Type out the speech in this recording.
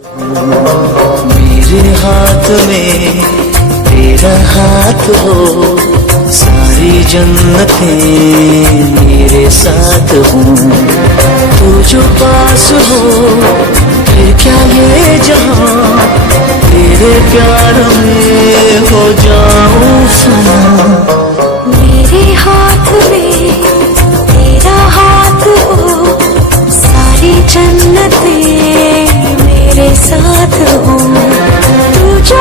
मेरे हाथ में तेरा हाथ हो, सारी जन्नतें मेरे साथ हो। तू जो पास हो फिर क्या ये जहां, तेरे प्यार में हो जाऊं समा। मेरे हाथ में तेरा हाथ हो, सारी जन्नतें मेरे साथ हो। तू जो